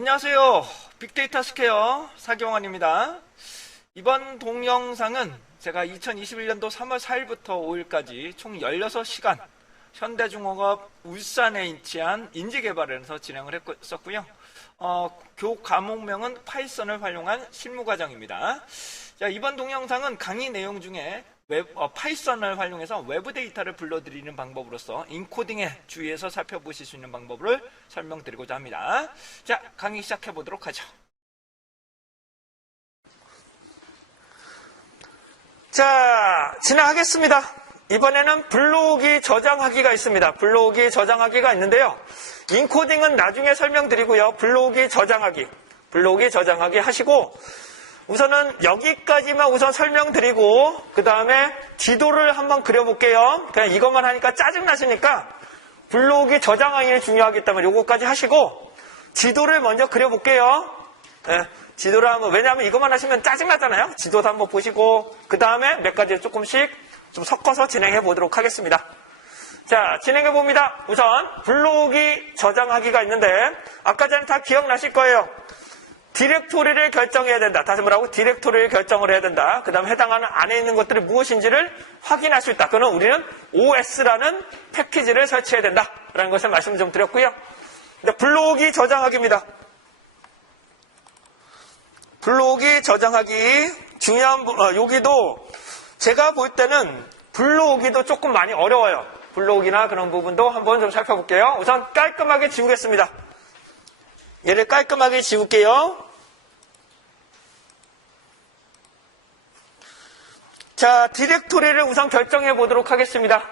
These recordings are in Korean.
안녕하세요. 빅데이터 스퀘어 사경환입니다. 이번 동영상은 제가 2021년도 3월 4일부터 5일까지 총 16시간 현대중공업 울산에 위치한 인지개발에서 진행을 했었고요. 교육 과목명은 파이썬을 활용한 실무과정입니다. 자, 이번 동영상은 강의 내용 중에 파이썬을 활용해서 외부 데이터를 불러들이는 방법으로서 인코딩에 주의해서 살펴보실 수 있는 방법을 설명드리고자 합니다. 자, 강의 시작해 보도록 하죠. 자, 진행하겠습니다. 이번에는 블록이 저장하기가 있습니다. 블록이 저장하기가 있는데요. 인코딩은 나중에 설명드리고요. 블록이 저장하기 하시고, 우선은 여기까지만 우선 설명드리고 그 다음에 지도를 한번 그려볼게요. 그냥 이것만 하니까 짜증나시니까 블록이 저장하기는 중요하기 때문에 이거까지 하시고 지도를 먼저 그려볼게요. 네, 지도를 한번, 왜냐하면 이것만 하시면 짜증나잖아요. 지도도 한번 보시고 그 다음에 몇 가지 조금씩 좀 섞어서 진행해 보도록 하겠습니다. 자, 진행해 봅니다. 우선 블록이 저장하기가 있는데 아까 전에 다 기억나실 거예요. 디렉토리를 결정해야 된다. 다시 뭐라고? 디렉토리를 결정을 해야 된다. 그 다음에 해당하는 안에 있는 것들이 무엇인지를 확인할 수 있다. 그는 우리는 OS라는 패키지를 설치해야 된다. 라는 것을 말씀을 좀 드렸고요. 블록이 저장하기입니다. 블록이 저장하기 중요한 여기도 제가 볼 때는 블록이도 조금 많이 어려워요. 블록이나 그런 부분도 한번 좀 살펴볼게요. 우선 깔끔하게 지우겠습니다. 얘를 깔끔하게 지울게요. 자, 디렉토리를 우선 결정해 보도록 하겠습니다.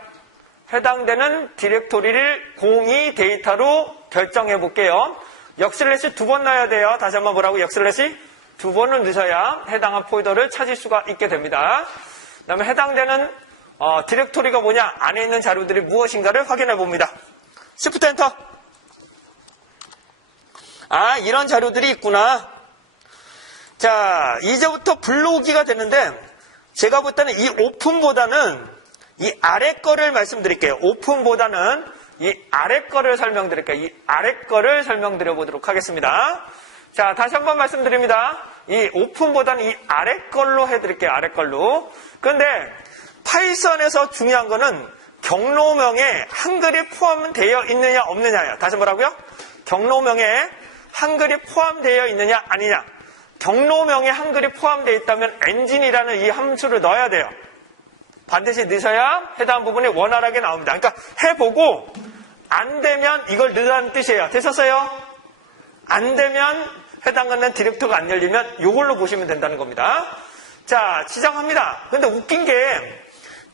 해당되는 디렉토리를 공이 데이터로 결정해 볼게요. 역슬래시 2번 넣어야 돼요. 다시 한번 뭐라고? 역슬래시 2번을 넣으셔야 해당한 폴더를 찾을 수가 있게 됩니다. 그 다음에 해당되는 디렉토리가 뭐냐? 안에 있는 자료들이 무엇인가를 확인해 봅니다. Shift 엔터. 아, 이런 자료들이 있구나. 자, 이제부터 블록이가 되는데 제가 볼 때는 이 오픈보다는 이 아래 거를 말씀드릴게요. 오픈보다는 이 아래 거를 설명드릴게요. 이 아래 거를 설명드려 보도록 하겠습니다. 자, 다시 한번 말씀드립니다. 이 오픈보다는 이 아래 걸로 해드릴게요. 아래 걸로. 그런데 파이썬에서 중요한 거는 경로명에 한글이 포함되어 있느냐 없느냐예요. 다시 뭐라고요? 경로명에 한글이 포함되어 있느냐 아니냐. 경로명에 한글이 포함되어 있다면 엔진이라는 이 함수를 넣어야 돼요. 반드시 넣으셔야 해당 부분이 원활하게 나옵니다. 그러니까 해보고 안 되면 이걸 넣으라는 뜻이에요. 되셨어요? 안 되면 해당하는 디렉토리가 안 열리면 이걸로 보시면 된다는 겁니다. 자, 시작합니다. 근데 웃긴 게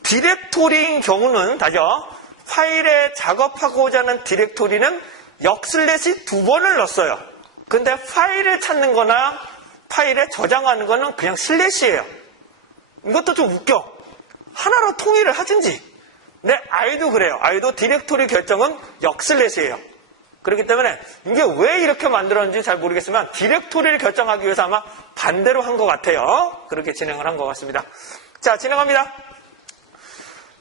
디렉토리인 경우는 다죠. 파일에 작업하고자 하는 디렉토리는 역슬래시 2번을 넣었어요. 근데 파일을 찾는 거나 파일에 저장하는 거는 그냥 슬래시예요. 이것도 좀 웃겨. 하나로 통일을 하든지. 근데 아이도 그래요. 아이도 디렉토리 결정은 역슬래시예요. 그렇기 때문에 이게 왜 이렇게 만들었는지 잘 모르겠지만 디렉토리를 결정하기 위해서 아마 반대로 한 것 같아요. 그렇게 진행을 한 것 같습니다. 자, 진행합니다.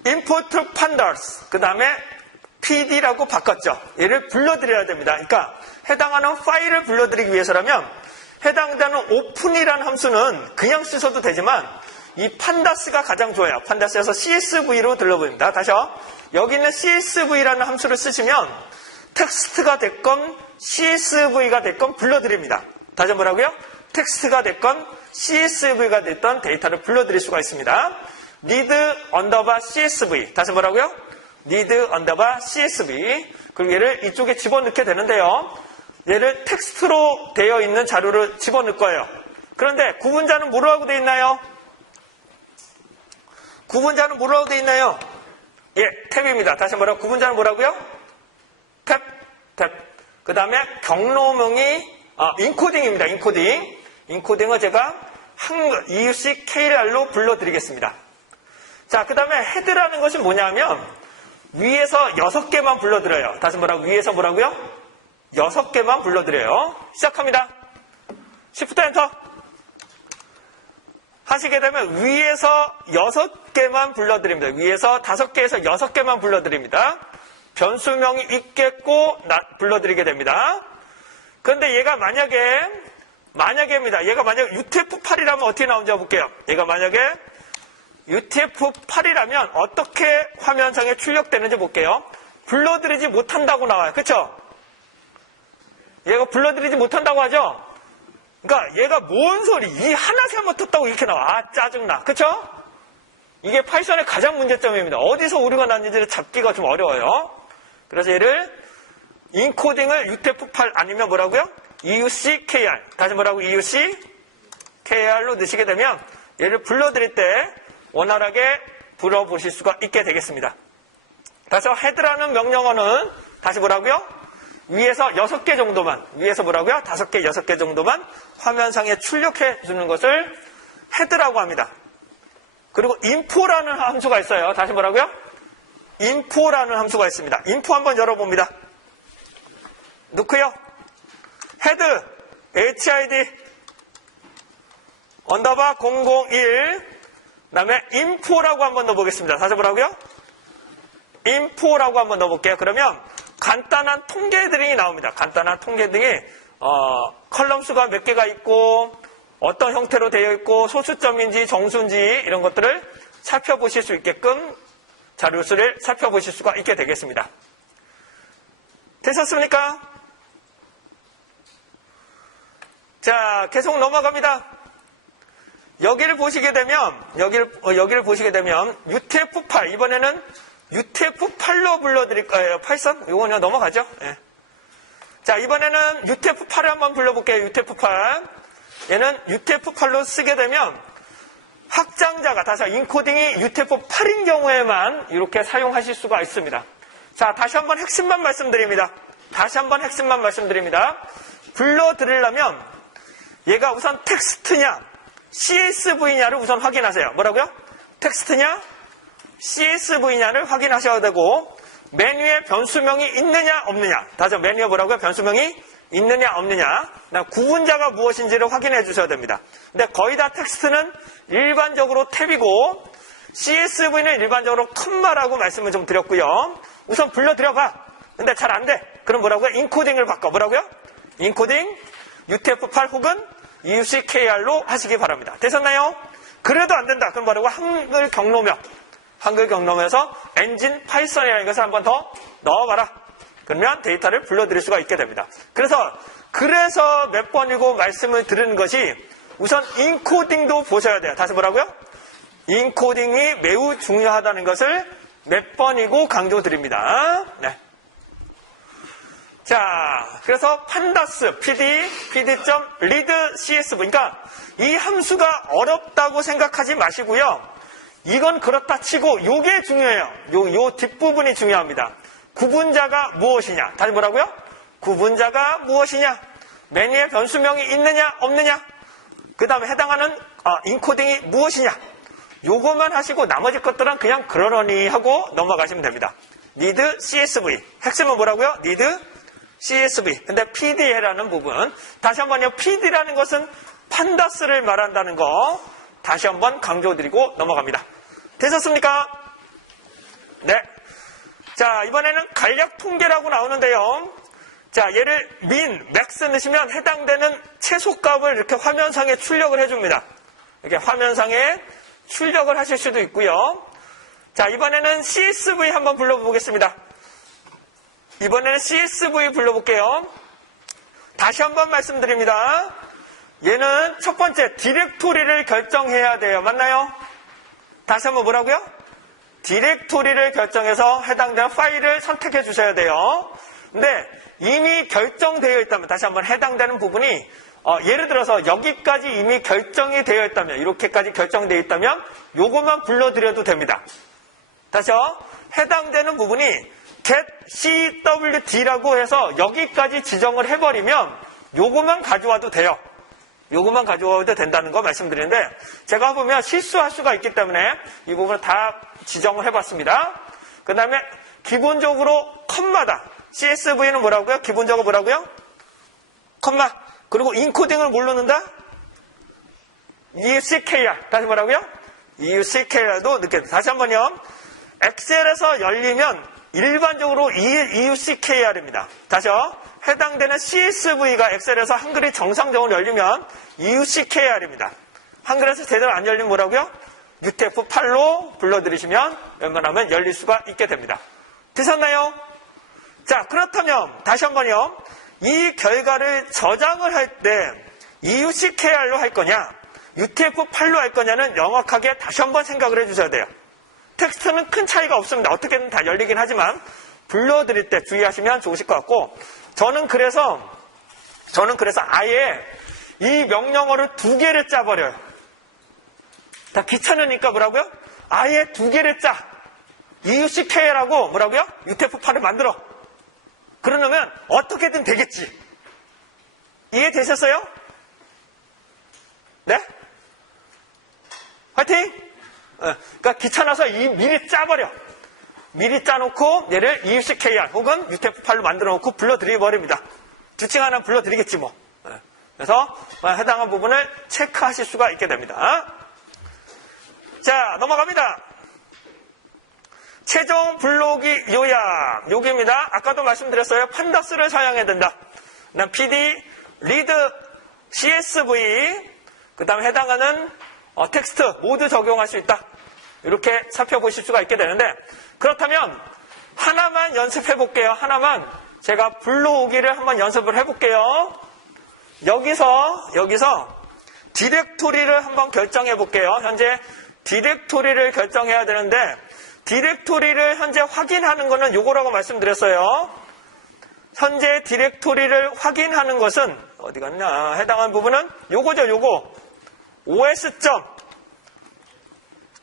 import pandas. 그 다음에 pd라고 바꿨죠. 얘를 불러드려야 됩니다. 그러니까 해당하는 파일을 불러드리기 위해서라면 해당되는 open이라는 함수는 그냥 쓰셔도 되지만 이 pandas가 가장 좋아요. pandas에서 csv로 들러보입니다. 다시요. 여기 있는 csv라는 함수를 쓰시면 텍스트가 됐건 csv가 됐건 불러드립니다. 다시 뭐라고요? 텍스트가 됐건 csv가 됐던 데이터를 불러드릴 수가 있습니다. need underbar csv. 다시 뭐라고요? need underbar csv. 그리고 얘를 이쪽에 집어넣게 되는데요. 얘를 텍스트로 되어 있는 자료를 집어넣을 거예요. 그런데 구분자는 뭐라고 되어 있나요? 구분자는 뭐라고 되어 있나요? 예, 탭입니다. 다시 뭐라고? 구분자는 뭐라고요? 탭. 그 다음에 경로명이 인코딩입니다. 인코딩을 제가 EUC KR로 불러드리겠습니다. 자, 그 다음에 헤드라는 것이 뭐냐면 위에서 6개만 불러드려요. 다시 뭐라고? 위에서 뭐라고요? 6개만 불러드려요. 시작합니다. Shift 엔터. 하시게 되면 위에서 6개만 불러드립니다. 위에서 5개에서 6개만 불러드립니다. 변수명이 있겠고 불러드리게 됩니다. 그런데 얘가 만약에입니다. 얘가 만약에 UTF-8이라면 어떻게 나오는지 볼게요. 얘가 만약에 UTF-8이라면 어떻게 화면상에 출력되는지 볼게요. 불러들이지 못한다고 나와요. 그쵸? 얘가 불러들이지 못한다고 하죠? 그러니까 얘가 뭔 소리, 이 하나 잘못했다고 이렇게 나와. 아, 짜증나. 그쵸? 이게 파이썬의 가장 문제점입니다. 어디서 오류가 났는지를 잡기가 좀 어려워요. 그래서 얘를 인코딩을 UTF-8 아니면 뭐라고요? EUC-KR. 다시 뭐라고? EUC-KR로 넣으시게 되면 얘를 불러드릴 때 원활하게 불어보실 수가 있게 되겠습니다. 그래서 헤드라는 명령어는 다시 뭐라고요? 위에서 6개 정도만, 위에서 뭐라고요? 5개, 6개 정도만 화면상에 출력해 주는 것을 헤드라고 합니다. 그리고 info라는 함수가 있어요. 다시 뭐라고요? info라는 함수가 있습니다. info 한번 열어봅니다. 넣고요. 헤드 HID 언더바 001 그다음에 info라고 한번 넣어보겠습니다. 다시 뭐라고요? info라고 한번 넣어볼게요. 그러면 간단한 통계들이 나옵니다. 간단한 통계들이 컬럼 수가 몇 개가 있고 어떤 형태로 되어 있고 소수점인지 정수인지 이런 것들을 살펴보실 수 있게끔 자료수를 살펴보실 수가 있게 되겠습니다. 되셨습니까? 자, 계속 넘어갑니다. 여기를 보시게 되면 UTF-8 이번에는 UTF-8로 불러드릴 거예요. 파이썬? 이거는 넘어가죠. 예. 자, 이번에는 UTF-8을 한번 불러볼게요. UTF-8. 얘는 UTF-8로 쓰게 되면 확장자가 다시 인코딩이 UTF-8인 경우에만 이렇게 사용하실 수가 있습니다. 자, 다시 한번 핵심만 말씀드립니다. 불러드리려면 얘가 우선 텍스트냐 CSV냐를 우선 확인하세요. 뭐라고요? 텍스트냐 CSV냐를 확인하셔야 되고 메뉴에 변수명이 있느냐 없느냐. 다시 메뉴에 뭐라고요? 변수명이 있느냐 없느냐. 구분자가 무엇인지를 확인해 주셔야 됩니다. 근데 거의 다 텍스트는 일반적으로 탭이고 CSV는 일반적으로 컴마라고 말씀을 좀 드렸고요. 우선 불러드려봐. 근데 잘 안 돼. 그럼 뭐라고요? 인코딩을 바꿔. 뭐라고요? 인코딩 UTF-8 혹은 EUC-KR로 하시기 바랍니다. 되셨나요? 그래도 안 된다. 그럼 뭐라고? 한글 경로면서 엔진 파이썬이라는 것을 한번 더 넣어봐라. 그러면 데이터를 불러드릴 수가 있게 됩니다. 그래서 몇 번이고 말씀을 드리는 것이 우선 인코딩도 보셔야 돼요. 다시 뭐라고요? 인코딩이 매우 중요하다는 것을 몇 번이고 강조드립니다. 네. 자, 그래서 판다스 pd.read csv. 그러니까 이 함수가 어렵다고 생각하지 마시고요. 이건 그렇다 치고 요게 중요해요. 요 뒷부분이 중요합니다. 구분자가 무엇이냐. 다시 뭐라고요? 구분자가 무엇이냐. 메뉴에 변수명이 있느냐 없느냐. 그 다음에 해당하는 인코딩이 무엇이냐. 요것만 하시고 나머지 것들은 그냥 그러려니 하고 넘어가시면 됩니다. need csv. 핵심은 뭐라고요? need CSV. 근데 PD라는 부분. 다시 한번요. PD라는 것은 판다스를 말한다는 거 다시 한번 강조드리고 넘어갑니다. 되셨습니까? 네. 자, 이번에는 간략 통계라고 나오는데요. 자, 얘를 max 넣으시면 해당되는 최소값을 이렇게 화면상에 출력을 해줍니다. 이렇게 화면상에 출력을 하실 수도 있고요. 자, 이번에는 CSV 한번 불러보겠습니다. 이번에는 CSV 불러볼게요. 다시 한번 말씀드립니다. 얘는 첫 번째 디렉토리를 결정해야 돼요. 맞나요? 다시 한번 뭐라고요? 디렉토리를 결정해서 해당되는 파일을 선택해 주셔야 돼요. 근데 이미 결정되어 있다면 다시 한번 해당되는 부분이 예를 들어서 여기까지 이미 결정이 되어 있다면 이렇게까지 결정되어 있다면 요것만 불러드려도 됩니다. 다시요. 해당되는 부분이 get CWD라고 해서 여기까지 지정을 해버리면 요것만 가져와도 돼요. 요것만 가져와도 된다는 거 말씀드리는데 제가 보면 실수할 수가 있기 때문에 이 부분을 다 지정을 해봤습니다. 그 다음에 기본적으로 컴마다 CSV는 뭐라고요? 기본적으로 뭐라고요? 컴마. 그리고 인코딩을 뭘로 넣는다? EUC-KR. 다시 뭐라고요? EUC-KR도 넣게. 다시 한번요. 엑셀에서 열리면 일반적으로 EUC-KR입니다. 다시요. 해당되는 CSV가 엑셀에서 한글이 정상적으로 열리면 UCKR입니다. 한글에서 제대로 안 열리면 뭐라고요? UTF-8로 불러들이시면 웬만하면 열릴 수가 있게 됩니다. 되셨나요? 자, 그렇다면 다시 한번요. 이 결과를 저장을 할 때 UCKR로 할 거냐, UTF-8로 할 거냐는 명확하게 다시 한번 생각을 해주셔야 돼요. 텍스트는 큰 차이가 없습니다. 어떻게든 다 열리긴 하지만 불러드릴 때 주의하시면 좋으실 것 같고, 저는 그래서 아예 이 명령어를 2개를 짜버려요. 다 귀찮으니까 뭐라고요? 아예 2개를 짜. UCK라고 뭐라고요? UTF-8을 만들어. 그러면 어떻게든 되겠지. 이해되셨어요? 네? 화이팅! 그러니까 귀찮아서 미리 짜버려. 미리 짜놓고 얘를 UCKR 혹은 UTF-8로 만들어 놓고 불러드려버립니다. 둘 중 하나 불러드리겠지 뭐. 그래서 해당한 부분을 체크하실 수가 있게 됩니다. 자, 넘어갑니다. 최종 불러오기 요약. 여기입니다. 아까도 말씀드렸어요. 판다스를 사용해야 된다. 그다음 PD, 리드, CSV, 그 다음에 해당하는 텍스트 모두 적용할 수 있다. 이렇게 살펴보실 수가 있게 되는데, 그렇다면 하나만 연습해 볼게요. 하나만 제가 불러오기를 한번 연습을 해 볼게요. 여기서 디렉토리를 한번 결정해 볼게요. 현재 디렉토리를 결정해야 되는데, 디렉토리를 현재 확인하는 것은 요거라고 말씀드렸어요. 현재 디렉토리를 확인하는 것은 어디 갔냐? 해당하는 부분은 요거죠. 요거 OS.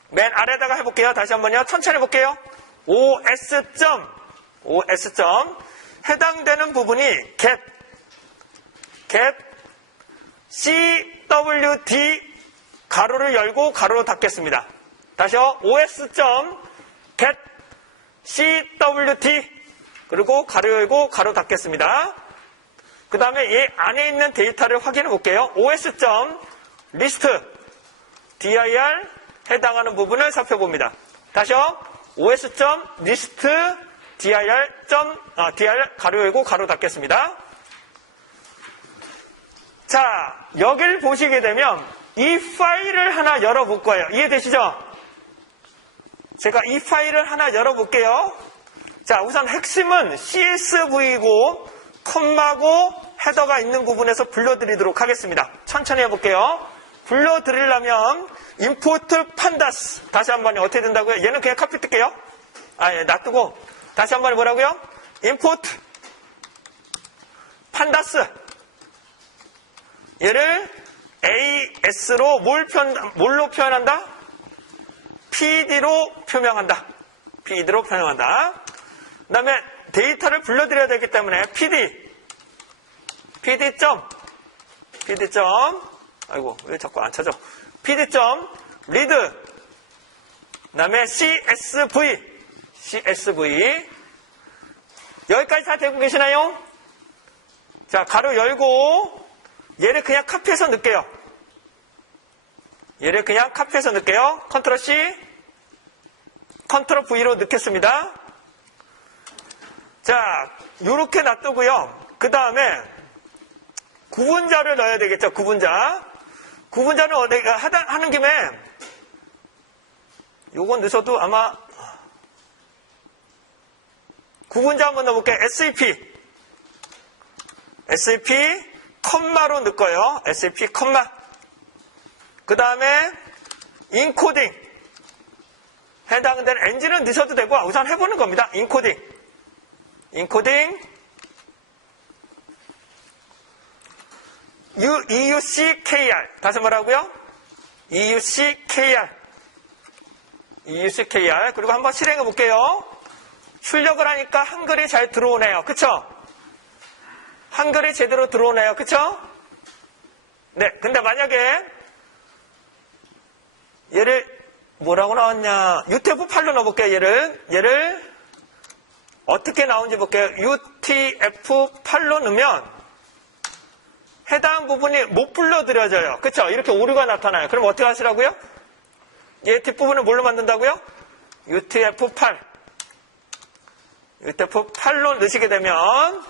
맨 아래다가 해볼게요. 다시 한번요. 천천히 해볼게요. OS. 해당되는 부분이 get CWD 가로를 열고 가로를 닫겠습니다. 다시요. OS. get CWD 그리고 가로 열고 가로 닫겠습니다. 그 다음에 이 안에 있는 데이터를 확인해 볼게요. OS. list dir 해당하는 부분을 살펴봅니다. 다시요. OS. list dir 가로 열고 가로 닫겠습니다. 자, 여기를 보시게 되면 이 파일을 하나 열어볼 거예요. 이해되시죠? 제가 이 파일을 하나 열어볼게요. 자, 우선 핵심은 CSV고 콤마고 헤더가 있는 부분에서 불러드리도록 하겠습니다. 천천히 해볼게요. 불러드리려면 import pandas 다시 한 번에 어떻게 된다고요? 얘는 그냥 카피 뜰게요. 예, 놔두고 다시 한 번에 뭐라고요? import pandas 얘를 AS로 뭘로 표현한다? PD로 표명한다. PD로 표명한다. 그 다음에 데이터를 불러드려야 되기 때문에 PD 아이고 왜 자꾸 안 찾아? PD read 그 다음에 CSV 여기까지 다 되고 계시나요? 자, 가로 열고 얘를 그냥 카피해서 넣을게요. 컨트롤 C 컨트롤 V로 넣겠습니다. 자, 요렇게 놔두고요. 그 다음에 구분자를 넣어야 되겠죠. 구분자는 내가 하는 김에 요건 넣으셔도 아마 구분자 한번 넣어볼게요. SEP 컴마로 넣을거예요. SEP 컴마. 그 다음에 인코딩 해당되는 엔진은 넣으셔도 되고 우선 해보는 겁니다. 인코딩 EUCKR 다시 뭐라고요? EUCKR 그리고 한번 실행해 볼게요. 출력을 하니까 한글이 잘 들어오네요. 그쵸? 한글이 제대로 들어오네요. 그쵸? 네, 근데 만약에 얘를 뭐라고 나왔냐? UTF-8로 넣어볼게요. 얘를 어떻게 나오는지 볼게요. UTF-8로 넣으면 해당 부분이 못 불러들여져요. 그쵸? 이렇게 오류가 나타나요. 그럼 어떻게 하시라고요? 얘 뒷부분을 뭘로 만든다고요? UTF-8로 넣으시게 되면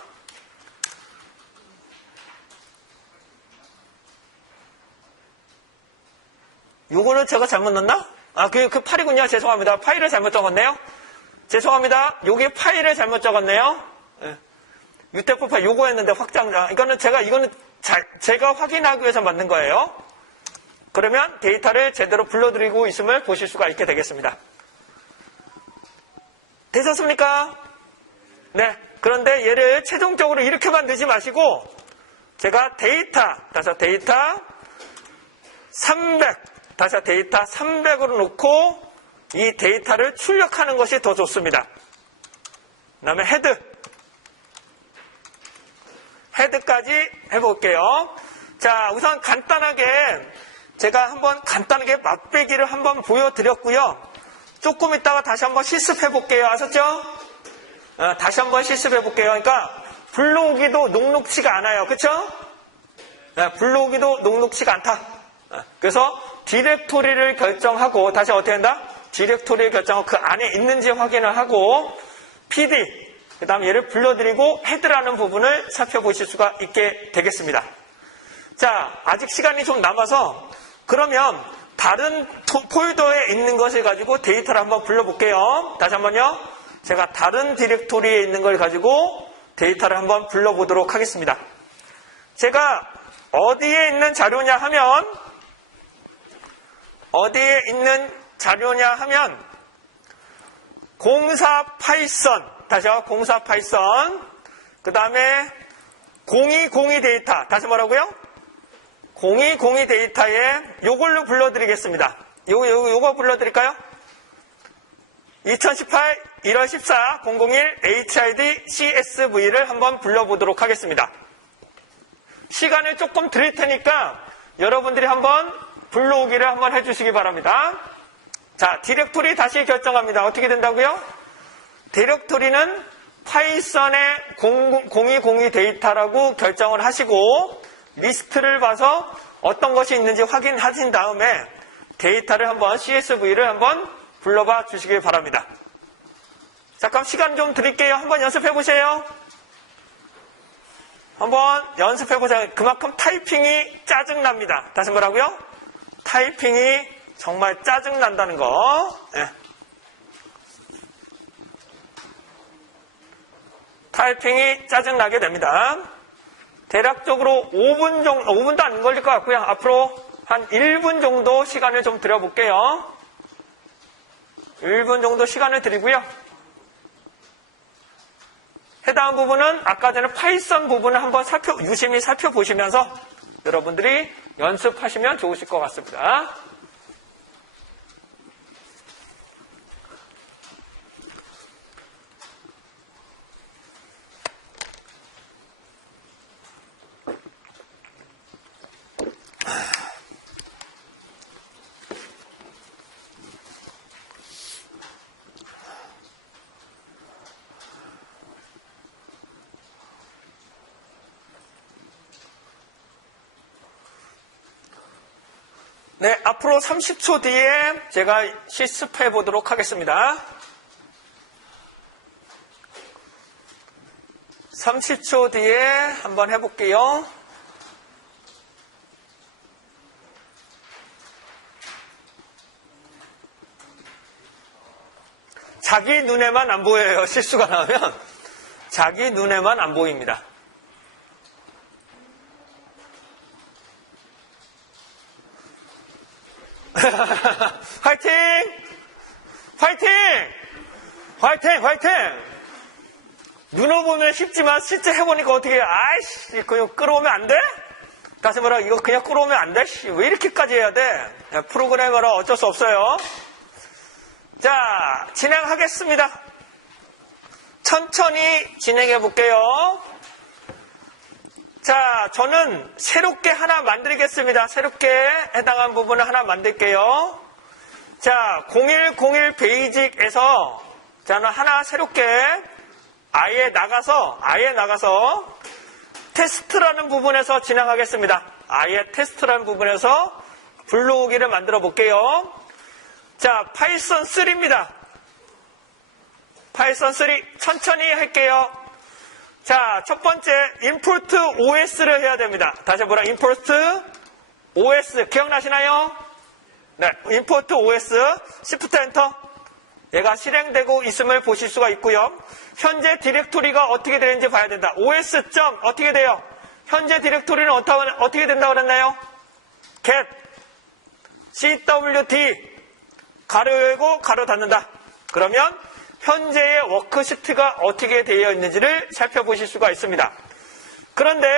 요거는 제가 잘못 넣었나? 그 파일이군요. 죄송합니다. 파일을 잘못 적었네요. 죄송합니다. 여기 파일을 잘못 적었네요. 예. 유태포 파일 요거였는데 확장자. 이거는 제가 확인하기 위해서 만든 거예요. 그러면 데이터를 제대로 불러들이고 있음을 보실 수가 있게 되겠습니다. 되셨습니까? 네. 그런데 얘를 최종적으로 이렇게 만들지 마시고 제가 데이터 300으로 놓고 이 데이터를 출력하는 것이 더 좋습니다. 그 다음에 헤드까지 해볼게요. 자, 우선 제가 한번 간단하게 맛배기를 한번 보여드렸고요. 조금 있다가 다시 한번 실습해볼게요. 아셨죠? 다시 한번 실습해볼게요. 그러니까 불러오기도 녹록치가 않아요. 그쵸? 불러오기도 녹록치가 않다. 그래서 디렉토리를 결정하고 다시 어떻게 한다? 디렉토리를 결정하고 그 안에 있는지 확인을 하고 PD 그 다음 얘를 불러드리고 헤드라는 부분을 살펴보실 수가 있게 되겠습니다. 자, 아직 시간이 좀 남아서 그러면 다른 폴더에 있는 것을 가지고 데이터를 한번 불러볼게요. 다시 한번요. 제가 다른 디렉토리에 있는 걸 가지고 데이터를 한번 불러보도록 하겠습니다. 제가 어디에 있는 자료냐 하면 공사 파이썬 다시요. 공사 파이썬 그 다음에 0202 데이터 다시 뭐라고요? 0202 데이터에 요걸로 불러드리겠습니다. 요거 불러드릴까요? 2018 1월 14 001 HID CSV를 한번 불러보도록 하겠습니다. 시간을 조금 드릴 테니까 여러분들이 한번 불러오기를 한번 해주시기 바랍니다. 자, 디렉토리 다시 결정합니다. 어떻게 된다고요? 디렉토리는 파이썬의 0202 데이터라고 결정을 하시고 리스트를 봐서 어떤 것이 있는지 확인하신 다음에 데이터를 한번 CSV를 한번 불러봐 주시길 바랍니다. 잠깐 시간 좀 드릴게요. 한번 연습해 보세요. 한번 연습해 보세요. 그만큼 타이핑이 짜증납니다. 다시 뭐라고요? 타이핑이 정말 짜증난다는 거. 네. 타이핑이 짜증나게 됩니다. 대략적으로 5분 정도, 5분도 안 걸릴 것 같고요. 앞으로 한 1분 정도 시간을 좀 드려볼게요. 1분 정도 시간을 드리고요. 해당 부분은 아까 전에 파이썬 부분을 한번 유심히 살펴보시면서 여러분들이 연습하시면 좋으실 것 같습니다. 네, 앞으로 30초 뒤에 제가 실습해 보도록 하겠습니다. 30초 뒤에 한번 해볼게요. 자기 눈에만 안 보여요. 실수가 나오면 자기 눈에만 안 보입니다. 화이팅! 화이팅! 화이팅! 화이팅! 눈으로 보면 쉽지만 실제 해보니까 어떻게 해? 아이씨 그냥 끌어오면 안 돼? 다시 말하면 이거 그냥 끌어오면 안 돼? 왜 이렇게까지 해야 돼? 프로그래머라 어쩔 수 없어요. 자, 진행하겠습니다. 천천히 진행해 볼게요. 자, 저는 새롭게 하나 만들겠습니다. 새롭게 해당한 부분을 하나 만들게요. 자, 0101 베이직에서 저는 하나 새롭게 아예 나가서 테스트라는 부분에서 진행하겠습니다. 아예 테스트라는 부분에서 불러오기를 만들어 볼게요. 자, 파이썬 3입니다. 파이썬 3 천천히 할게요. 자, 첫 번째 import OS를 해야 됩니다. 다시 한번 import OS 기억나시나요? 네, import OS, Shift 엔터. 얘가 실행되고 있음을 보실 수가 있고요. 현재 디렉토리가 어떻게 되는지 봐야 된다. OS. 어떻게 돼요? 현재 디렉토리는 어떻게 된다고 그랬나요? get cwd 가로 열고 가로 닫는다. 그러면 현재의 워크시트가 어떻게 되어 있는지를 살펴보실 수가 있습니다. 그런데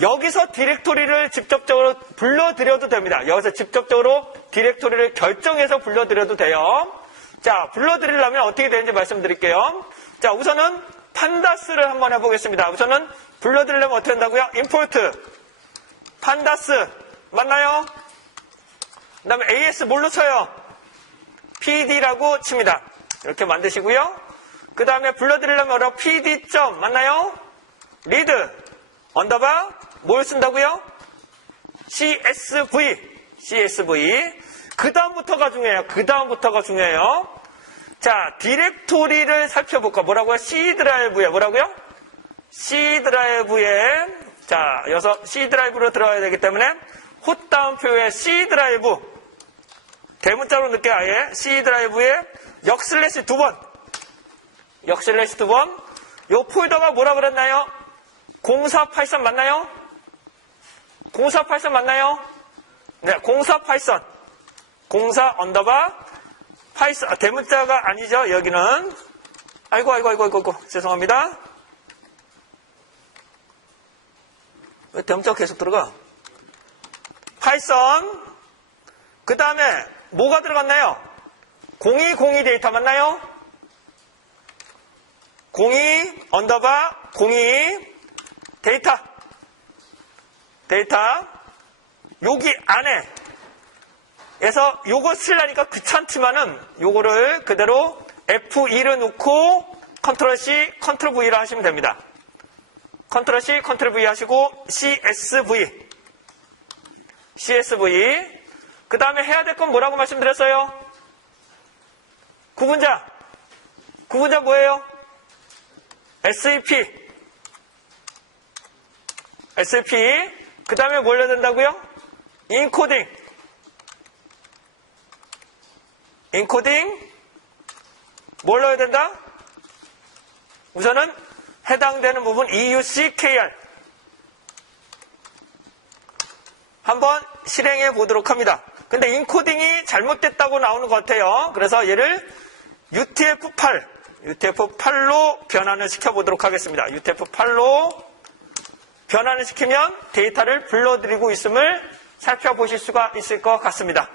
여기서 디렉토리를 직접적으로 불러드려도 됩니다. 여기서 직접적으로 디렉토리를 결정해서 불러드려도 돼요. 자, 불러드리려면 어떻게 되는지 말씀드릴게요. 자, 우선은 판다스를 한번 해보겠습니다. 우선은 불러드리려면 어떻게 한다고요? import 판다스 맞나요? 그 다음에 as 뭘로 쳐요? pd라고 칩니다. 이렇게 만드시고요. 그 다음에 불러드리려면 뭐라고? pd. 맞나요? read 언더바 뭘 쓴다고요? csv. 그 다음부터가 중요해요. 자, 디렉토리를 살펴볼까? 뭐라고요? C 드라이브에 뭐라고요? C 드라이브에 자, 여기서 C 드라이브로 들어가야 되기 때문에 헛다운표에 C 드라이브 대문자로 넣을게요. 아예 C 드라이브에 역슬래시 2번 요 폴더가 뭐라 그랬나요? 0483 맞나요? 0483 맞나요? 네, 04 언더바 파이썬, 대문자가 아니죠, 여기는. 아이고, 죄송합니다. 왜 대문자가 계속 들어가? 파이썬, 그 다음에 뭐가 들어갔나요? 0202 데이터 맞나요? 02 언더바 02 데이터. 여기 안에 에서 요거 쓰려니까 귀찮지만은 요거를 그대로 F2를 놓고 컨트롤 C, 컨트롤 V를 하시면 됩니다. 컨트롤 C, 컨트롤 V 하시고 CSV. 그 다음에 해야 될 건 뭐라고 말씀드렸어요? 구분자 뭐예요? SEP. 그 다음에 뭘 해야 된다고요? 인코딩. 뭘 넣어야 된다? 우선은 해당되는 부분 EUCKR 한번 실행해 보도록 합니다. 근데 인코딩이 잘못됐다고 나오는 것 같아요. 그래서 얘를 UTF-8로 변환을 시켜보도록 하겠습니다. UTF-8로 변환을 시키면 데이터를 불러들이고 있음을 살펴보실 수가 있을 것 같습니다.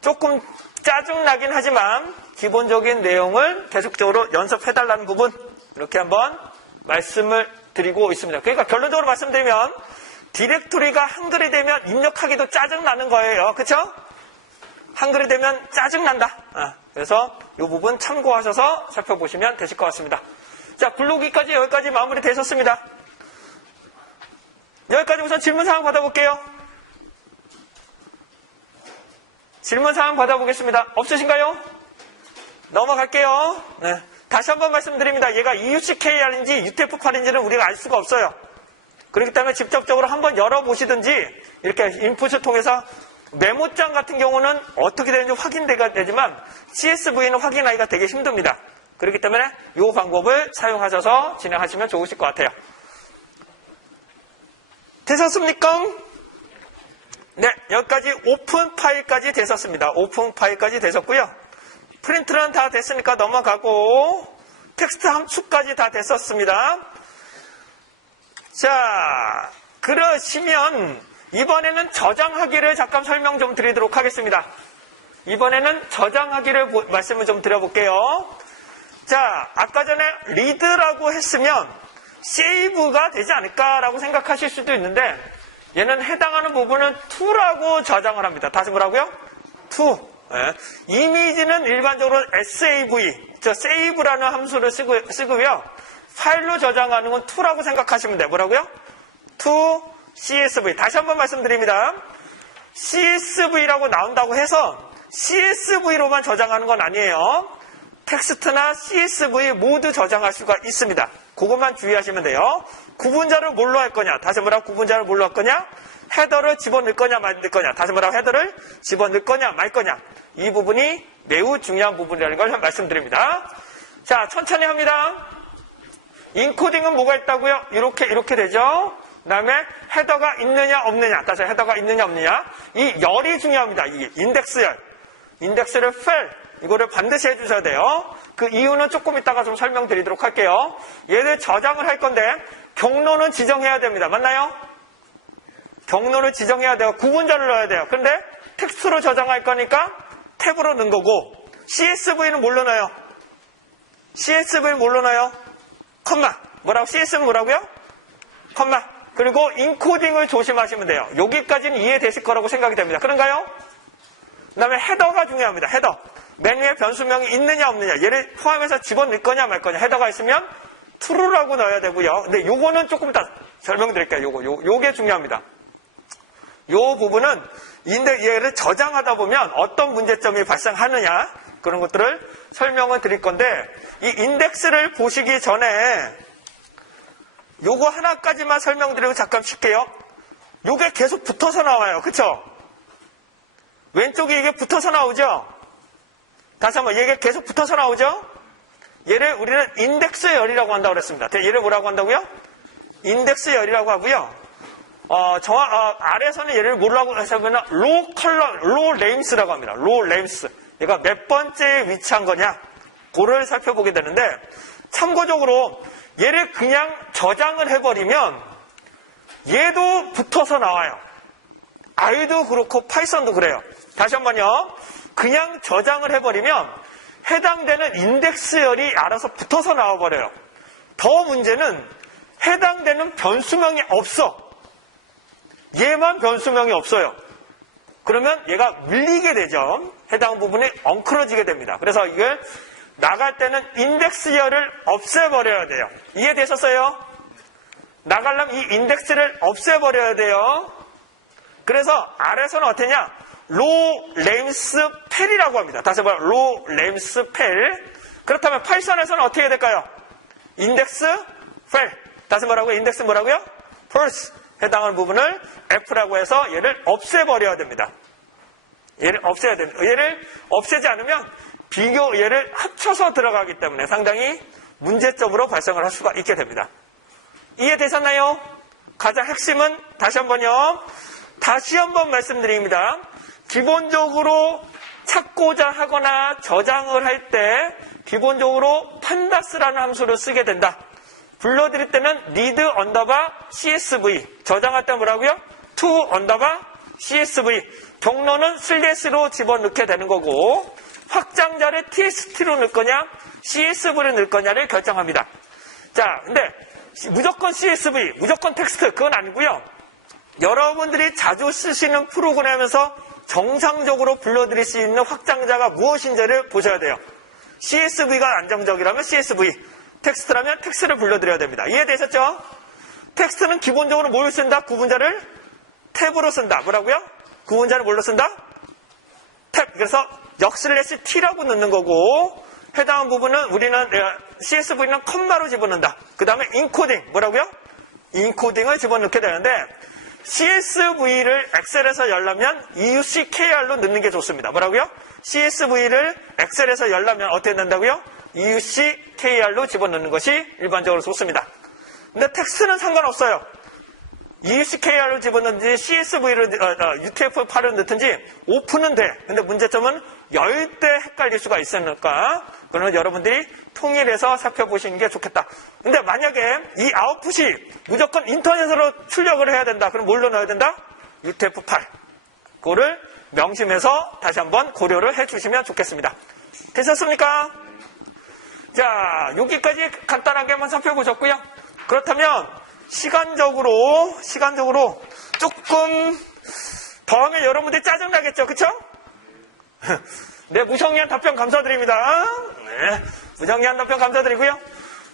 조금 짜증나긴 하지만 기본적인 내용을 계속적으로 연습해달라는 부분 이렇게 한번 말씀을 드리고 있습니다. 그러니까 결론적으로 말씀드리면 디렉토리가 한글이 되면 입력하기도 짜증나는 거예요. 그렇죠? 한글이 되면 짜증난다. 그래서 이 부분 참고하셔서 살펴보시면 되실 것 같습니다. 자, 블로그까지 여기까지 마무리 되셨습니다. 여기까지 우선 질문사항 받아볼게요. 질문사항 받아보겠습니다. 없으신가요? 넘어갈게요. 네. 다시 한번 말씀드립니다. 얘가 EUCKR인지 UTF-8인지는 우리가 알 수가 없어요. 그렇기 때문에 직접적으로 한번 열어보시든지 이렇게 인풋을 통해서 메모장 같은 경우는 어떻게 되는지 확인되가 되지만 CSV는 확인하기가 되게 힘듭니다. 그렇기 때문에 이 방법을 사용하셔서 진행하시면 좋으실 것 같아요. 되셨습니까? 네, 여기까지 오픈 파일까지 되셨습니다. 오픈 파일까지 되셨고요. 프린트는 다 됐으니까 넘어가고 텍스트 함수까지 다 됐었습니다. 자, 그러시면 이번에는 저장하기를 잠깐 설명 좀 드리도록 하겠습니다. 이번에는 저장하기를 말씀을 좀 드려볼게요. 자, 아까 전에 리드라고 했으면 세이브가 되지 않을까라고 생각하실 수도 있는데 얘는 해당하는 부분은 to라고 저장을 합니다. 다시 뭐라고요? to. 네. 이미지는 일반적으로 SAV, save라는 함수를 쓰고요. 파일로 저장하는 건 to라고 생각하시면 돼요. 뭐라고요? to CSV. 다시 한번 말씀드립니다. CSV라고 나온다고 해서 CSV로만 저장하는 건 아니에요. 텍스트나 CSV 모두 저장할 수가 있습니다. 그것만 주의하시면 돼요. 구분자를 뭘로 할 거냐? 다시 뭐라고 구분자를 뭘로 할 거냐? 헤더를 집어넣을 거냐 말 거냐? 다시 뭐라고 헤더를 집어넣을 거냐 말 거냐? 이 부분이 매우 중요한 부분이라는 걸 말씀드립니다. 자, 천천히 합니다. 인코딩은 뭐가 있다고요? 이렇게 되죠. 그 다음에 헤더가 있느냐 없느냐. 다시 헤더가 있느냐 없느냐. 이 열이 중요합니다. 이 인덱스를 fill. 이거를 반드시 해주셔야 돼요. 그 이유는 조금 이따가 좀 설명드리도록 할게요. 얘를 저장을 할 건데 경로는 지정해야 됩니다. 맞나요? 경로를 지정해야 돼요. 구분자를 넣어야 돼요. 근데 텍스트로 저장할 거니까 탭으로 넣은 거고 CSV는 뭘로 넣어요? CSV는 뭘로 넣어요? 컴마. 뭐라고? CSV는 뭐라고요? 컴마. 그리고 인코딩을 조심하시면 돼요. 여기까지는 이해되실 거라고 생각이 됩니다. 그런가요? 그 다음에 헤더가 중요합니다. 헤더. 맨 위에 변수명이 있느냐 없느냐. 얘를 포함해서 집어넣을 거냐 말 거냐. 헤더가 있으면 true라고 넣어야 되고요. 근데 요거는 조금 이따 설명드릴게요. 요게 중요합니다. 요 부분은 얘를 저장하다 보면 어떤 문제점이 발생하느냐 그런 것들을 설명을 드릴 건데 이 인덱스를 보시기 전에 요거 하나까지만 설명드리고 잠깐 쉴게요. 요게 계속 붙어서 나와요. 그쵸? 왼쪽에 이게 붙어서 나오죠? 다시 한번 얘가 계속 붙어서 나오죠? 얘를 우리는 인덱스 열이라고 한다고 그랬습니다. 얘를 뭐라고 한다고요? 인덱스 열이라고 하고요. 아래에서는 얘를 뭐라고 하냐면 low names라고 합니다. low names. 얘가 몇 번째에 위치한 거냐? 그걸 살펴보게 되는데 참고적으로 얘를 그냥 저장을 해버리면 얘도 붙어서 나와요. R도 그렇고 파이썬도 그래요. 다시 한번요. 그냥 저장을 해버리면 해당되는 인덱스열이 알아서 붙어서 나와버려요. 더 문제는 해당되는 변수명이 없어. 얘만 변수명이 없어요. 그러면 얘가 밀리게 되죠. 해당 부분이 엉클어지게 됩니다. 그래서 이걸 나갈 때는 인덱스열을 없애버려야 돼요. 이해되셨어요? 나가려면 이 인덱스를 없애버려야 돼요. 그래서 아래서는 어떠냐? low names pell이라고 합니다. 다시 한번 low names pell. 그렇다면 파이썬에서는 어떻게 해야 될까요? 인덱스 fell. 다시 뭐라고요? 인덱스 뭐라고요? false. 해당하는 부분을 F라고 해서 얘를 없애버려야 됩니다. 얘를 없애야 됩니다. 얘를 없애지 않으면 얘를 합쳐서 들어가기 때문에 상당히 문제점으로 발생을 할 수가 있게 됩니다. 이해되셨나요? 가장 핵심은 다시 한번 말씀드립니다. 기본적으로 찾고자 하거나 저장을 할 때 기본적으로 판다스라는 함수를 쓰게 된다. 불러드릴 때는 read underbar csv. 저장할 때 뭐라고요? to underbar csv. 경로는 슬래시로 집어넣게 되는 거고 확장자를 tst로 넣을 거냐 csv를 넣을 거냐를 결정합니다. 자, 근데 무조건 csv, 무조건 텍스트 그건 아니고요. 여러분들이 자주 쓰시는 프로그램에서 정상적으로 불러드릴 수 있는 확장자가 무엇인지를 보셔야 돼요. CSV가 안정적이라면 CSV, 텍스트라면 텍스트를 불러드려야 됩니다. 이해되셨죠? 텍스트는 기본적으로 뭘 쓴다? 구분자를 탭으로 쓴다. 뭐라고요? 구분자를 뭘로 쓴다? 탭. 그래서 역슬래시 t라고 넣는 거고 해당한 부분은 우리는 CSV는 컴마로 집어넣는다. 그 다음에 인코딩. 뭐라고요? 인코딩을 집어넣게 되는데 CSV를 엑셀에서 열려면 EUCKR로 넣는 게 좋습니다. 뭐라고요? CSV를 엑셀에서 열려면 어떻게 넣는다고요? EUCKR로 집어넣는 것이 일반적으로 좋습니다. 근데 텍스트는 상관없어요. EUCKR로 집어넣는지 CSV를 UTF-8을 넣든지 오픈은 돼. 근데 문제점은 열 때 헷갈릴 수가 있으니까 그러면 여러분들이 통일해서 살펴보시는 게 좋겠다. 근데 만약에 이 아웃풋이 무조건 인터넷으로 출력을 해야 된다. 그럼 뭘로 넣어야 된다? UTF-8. 그거를 명심해서 다시 한번 고려를 해주시면 좋겠습니다. 되셨습니까? 자, 여기까지 간단하게 한번 살펴보셨고요. 그렇다면 시간적으로 조금 더 하면 여러분들이 짜증나겠죠? 그쵸? 네, 무성의한 답변 감사드립니다. 네, 무성의한 답변 감사드리고요.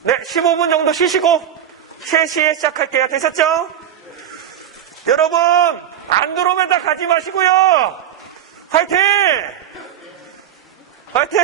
네, 15분 정도 쉬시고 3시에 시작할게요. 되셨죠? 여러분, 안드로메다 가지 마시고요. 화이팅! 화이팅!